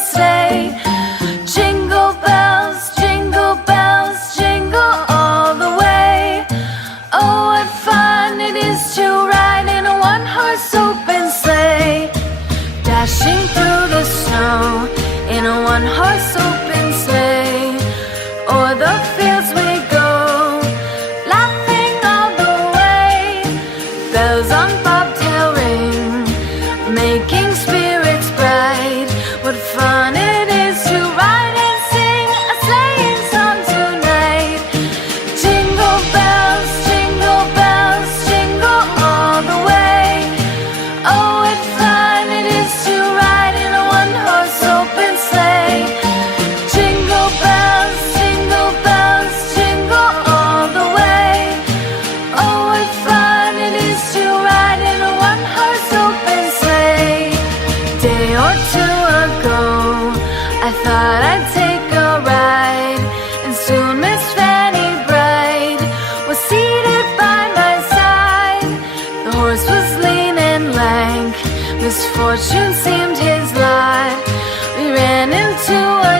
sleigh. Jingle bells, jingle all the way. Oh, what fun it is to ride in a one-horse open sleigh. Dashing through the snow in a one-horse open sleigh. O'er the fields we go, laughing all the way. Bells on bobtail ring, making spirits bright. What fun it is to ride and sing a sleighing song tonight. Jingle bells, jingle all the way. Oh, what fun it is to ride in a one-horse open sleigh. Jingle bells, jingle all the way. Oh, what fun it is to ride in a one-horse open sleigh. Day or two ago, I thought I'd take a ride, and soon Miss Fanny Bright was seated by my side. The horse was lean and lank, misfortune seemed his lot. We ran into a